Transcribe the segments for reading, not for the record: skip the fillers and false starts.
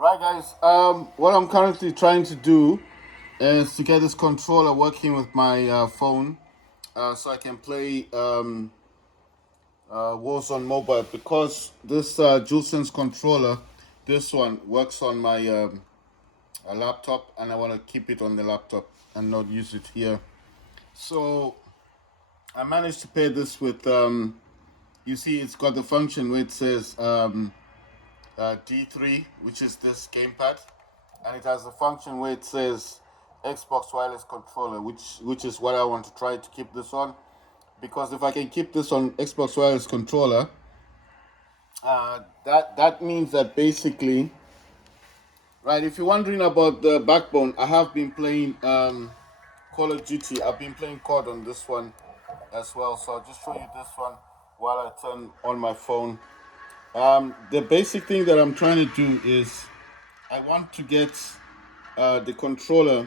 Right, guys. What I'm currently trying to do is to get this controller working with my phone, so I can play Warzone Mobile, because this DualSense controller, this one works on my a laptop, and I want to keep it on the laptop and not use it here. So I managed to pair this with you see, it's got the function where it says D3, which is this gamepad, and it has a function where it says Xbox wireless controller, which is what I want to try to keep this on, because if I can keep this on Xbox wireless controller, that means that basically, right? If you're wondering about the backbone, I have been playing Call of Duty. I've been playing COD on this one as well, so I'll just show you this one while I turn on my phone. The basic thing that I'm trying to do is I want to get the controller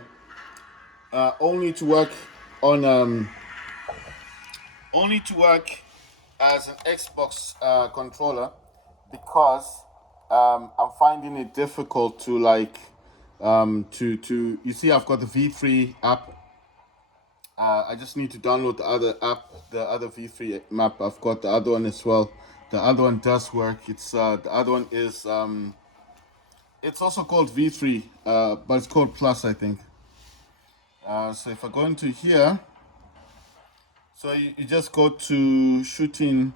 only to work on only to work as an Xbox controller, because I'm finding it difficult to like to you see, I've got the V3 app. I just need to download the other app, the other V3 map. I've got the other one as well. The other one does work. It's the other one is it's also called V3, but it's called Plus, I think. So if I go into here, so you just go to shooting,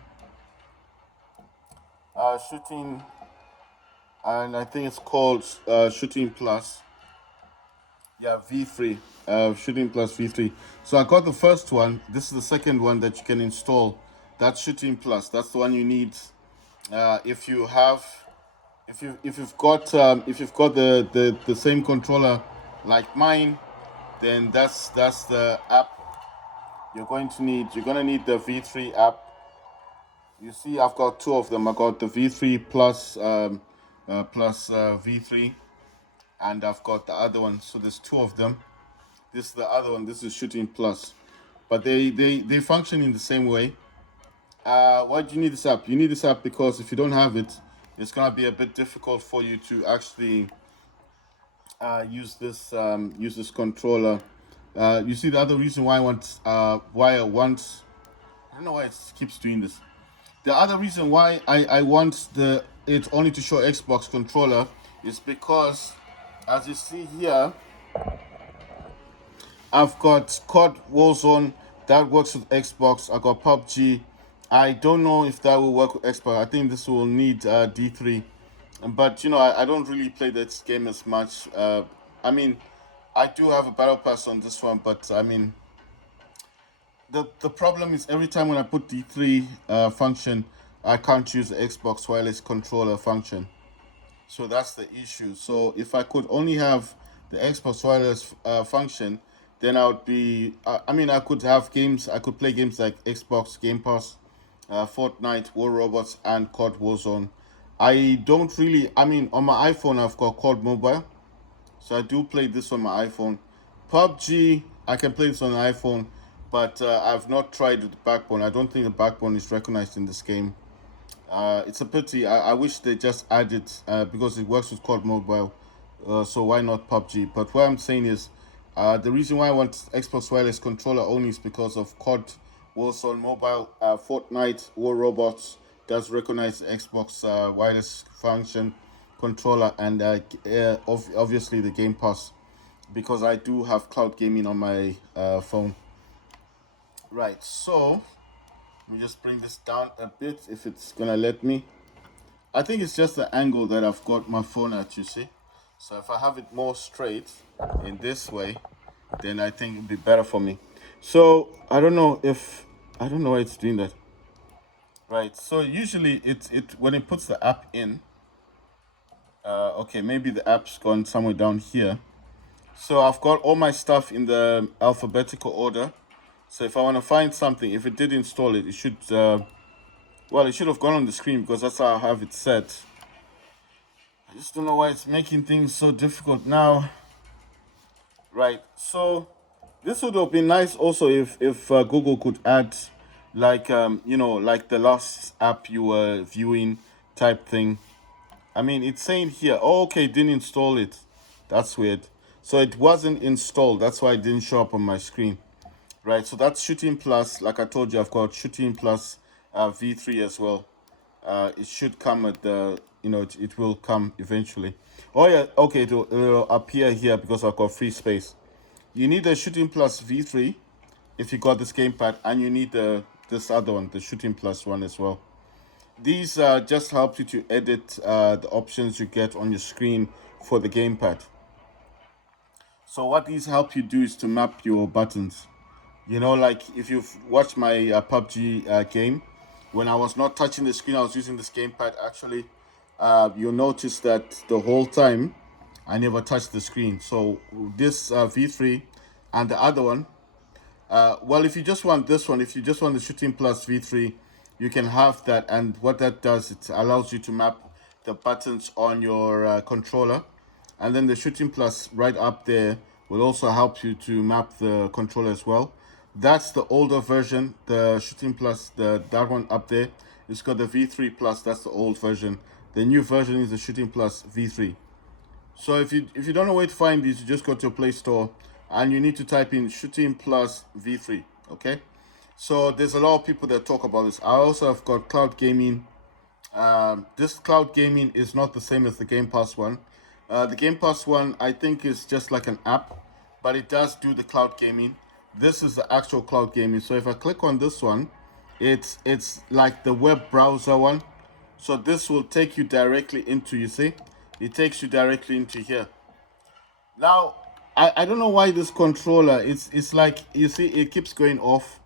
shooting, and I think it's called Shooting Plus. Yeah, V3, Shooting Plus V3. So I got the first one. This is the second one that you can install. That's Shooting Plus. That's the one you need if you have, if you've got the same controller like mine, then that's the app you're going to need. You're gonna need the V3 app. You see, I've got two of them. I got the V3 plus V3, and I've got the other one. So there's two of them. This is the other one. This is Shooting Plus, but they function in the same way. Why do you need this app? You need this app because if you don't have it, it's gonna be a bit difficult for you to actually use this controller. You see, the other reason why I want, I don't know why it keeps doing this. The other reason why I want it only to show Xbox controller is because, as you see here, I've got COD Warzone that works with Xbox. I got PUBG. I don't know if that will work with Xbox. I think this will need D3. But you know, I don't really play this game as much. I mean, I do have a battle pass on this one, but I mean, the problem is every time when I put D3 function, I can't use the Xbox wireless controller function. So that's the issue. So if I could only have the Xbox wireless function, then I would be. I mean, I could have games. I could play games like Xbox Game Pass, Fortnite, War Robots, and COD Warzone. I don't really. I mean, on my iPhone, I've got COD Mobile, so I do play this on my iPhone. PUBG, I can play this on the iPhone, but I've not tried with the Backbone. I don't think the Backbone is recognized in this game. It's a pity. I wish they just added because it works with COD Mobile. So why not PUBG? But what I'm saying is, the reason why I want Xbox Wireless controller only is because of COD, Warzone Mobile, Fortnite, War Robots does recognize Xbox Wireless function controller, and obviously the Game Pass, because I do have cloud gaming on my phone. Right. So let me just bring this down a bit if it's gonna let me. I think it's just the angle that I've got my phone at, you see. So if I have it more straight in this way, then I think it'd be better for me. So I don't know why it's doing that. Right. So usually it when it puts the app in, okay, maybe the app's gone somewhere down here. So I've got all my stuff in the alphabetical order. So if I want to find something, if it did install it, it should well, it should have gone on the screen because that's how I have it set. I just don't know why it's making things so difficult now. Right. So this would have been nice also if Google could add like like the last app you were viewing type thing. I mean, it's saying here, oh, okay, didn't install it. That's weird. So it wasn't installed. That's why it didn't show up on my screen. Right. So that's Shooting Plus. Like I told you, I've got Shooting Plus V3 as well. It should come at the it will come eventually. Oh yeah, okay, it'll appear here because I've got free space. You need the Shooting Plus V3 if you got this gamepad, and you need this other one, the Shooting Plus one as well. These just help you to edit the options you get on your screen for the gamepad. So what these help you do is to map your buttons. You know, like if you've watched my PUBG game, when I was not touching the screen, I was using this gamepad. Actually, you'll notice that the whole time I never touched the screen. So this V3 and the other one, well, if you just want this one, if you just want the Shooting Plus V3, you can have that. And what that does, it allows you to map the buttons on your controller. And then the Shooting Plus right up there will also help you to map the controller as well. That's the older version, the Shooting Plus, that one up there. It's got the V3 Plus, that's the old version. The new version is the Shooting Plus V3. So if you don't know where to find these, you just go to your Play Store and you need to type in Shooting Plus V3. Okay. So there's a lot of people that talk about this. I also have got cloud gaming. This cloud gaming is not the same as the Game Pass one. The Game Pass one, I think, is just like an app, but it does do the cloud gaming. This is the actual cloud gaming. So if I click on this one, it's like the web browser one. So this will take you directly into, you see, it takes you directly into here. Now, I don't know why this controller, it's like, you see, it keeps going off.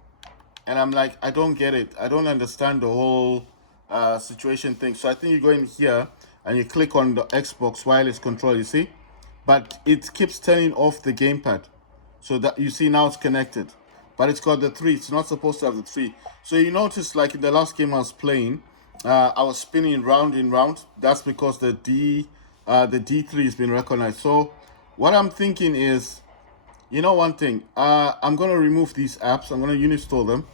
And I'm like, I don't get it. I don't understand the whole situation thing. So I think you go in here and you click on the Xbox wireless controller, you see? But it keeps turning off the gamepad. So that you see now it's connected. But it's got the 3. It's not supposed to have the 3. So you notice, like in the last game I was playing, I was spinning round and round. That's because the D3 has been recognized. So what I'm thinking is, you know one thing, I'm going to remove these apps. I'm going to uninstall them.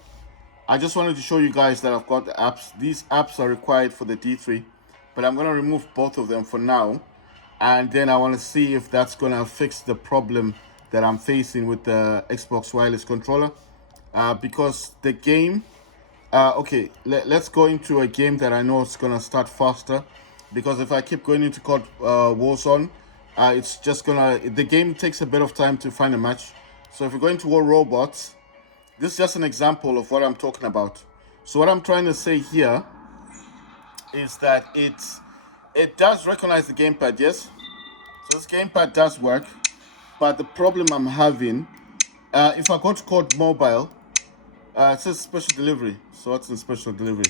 I just wanted to show you guys that I've got the apps. These apps are required for the D3, but I'm going to remove both of them for now. And then I want to see if that's going to fix the problem that I'm facing with the Xbox wireless controller. Because the game, okay, let's go into a game that I know is going to start faster. Because if I keep going into COD Warzone, it's just going to, the game takes a bit of time to find a match. So if we go into War Robots, this is just an example of what I'm talking about. So what I'm trying to say here is that it does recognize the gamepad, yes? So this gamepad does work, but the problem I'm having, if I go to COD Mobile, it says special delivery. So what's in special delivery?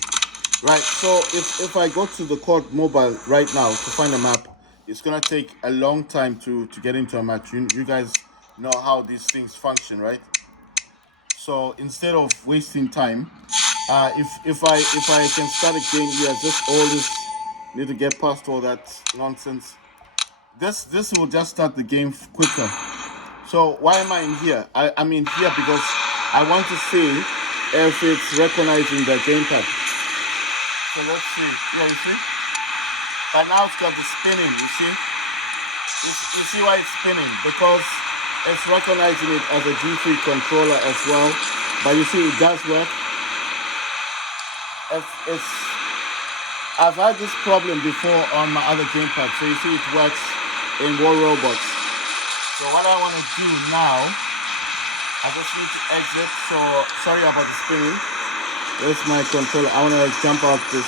Right, so if I go to the COD Mobile right now to find a map, it's going to take a long time to get into a match. You guys know how these things function, right? So instead of wasting time, if I can start a game here, just all this need to get past all that nonsense. This will just start the game quicker. So why am I in here? I'm in here because I want to see if it's recognizing the gamepad. So let's see. Yeah, you see? But now it's got the spinning. You see? You see why it's spinning? Because it's recognizing it as a G3 controller as well. But you see, it does work. I've had this problem before on my other gamepad. So you see, it works in War Robots. So what I want to do now, I just need to exit. So sorry about the spinning. There's my controller. I want to jump out this.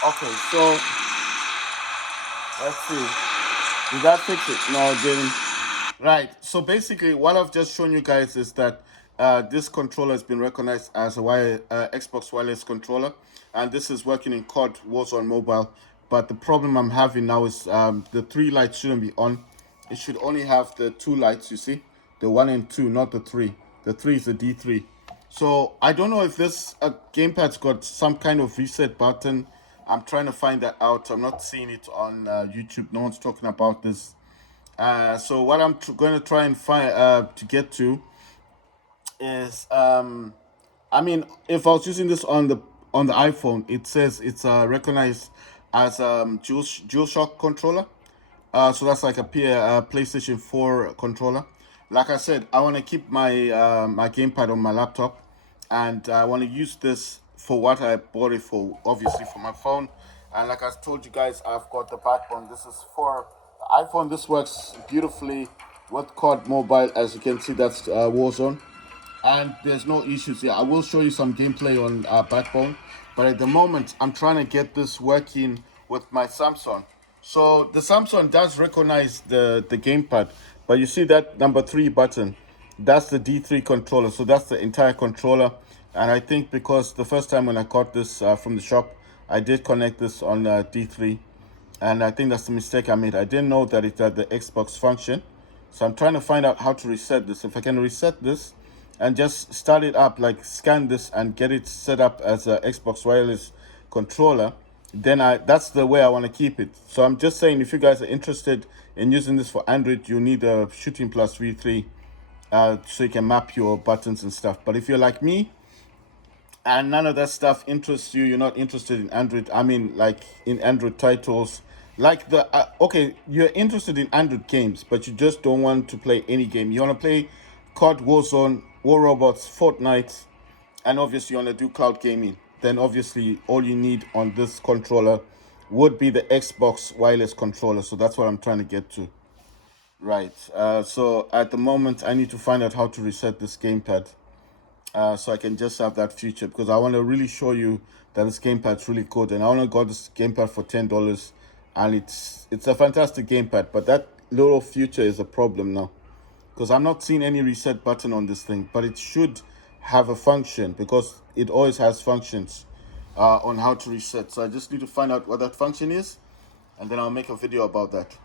Okay, so let's see. Did that fix it? No, it didn't. Right. So basically, what I've just shown you guys is that this controller has been recognized as a Xbox wireless controller, and this is working in COD Warzone Mobile. But the problem I'm having now is the 3 lights shouldn't be on. It should only have the 2 lights. You see, the 1 and 2, not the 3. The 3 is the D3. So I don't know if this gamepad's got some kind of reset button. I'm trying to find that out. I'm not seeing it on YouTube. No one's talking about this. So what I'm going to try and find to get to is, I mean, if I was using this on the iPhone, it says it's recognized as DualShock controller. So that's like a PlayStation 4 controller. Like I said, I want to keep my my gamepad on my laptop, and I want to use this for what I bought it for, obviously for my phone. And like I told you guys, I've got the backbone. This is for the iPhone. This works beautifully with COD Mobile. As you can see, that's Warzone, and there's no issues here. I will show you some gameplay on Backbone, but at the moment I'm trying to get this working with my Samsung. So the Samsung does recognize the gamepad, but you see that number 3 button, that's the D3 controller. So that's the entire controller. And I think because the first time when I got this from the shop, I did connect this on D3, and I think that's the mistake I made. I didn't know that it had the Xbox function. So I'm trying to find out how to reset this. If I can reset this and just start it up, like scan this and get it set up as a Xbox wireless controller, then that's the way I want to keep it. So I'm just saying, if you guys are interested in using this for Android, you need a Shooting Plus V3 so you can map your buttons and stuff. But if you're like me and none of that stuff interests you, you're not interested in Android, I mean, like in Android titles, like okay, you're interested in Android games, but you just don't want to play any game. You want to play COD, Warzone, War Robots, Fortnite, and obviously you want to do cloud gaming, then obviously all you need on this controller would be the Xbox wireless controller. So that's what I'm trying to get to. Right. So at the moment, I need to find out how to reset this gamepad. So I can just have that feature, because I want to really show you that this gamepad's really good, and I only got this gamepad for $10, and it's a fantastic gamepad. But that little feature is a problem now, because I'm not seeing any reset button on this thing, but it should have a function, because it always has functions on how to reset. So I just need to find out what that function is, and then I'll make a video about that.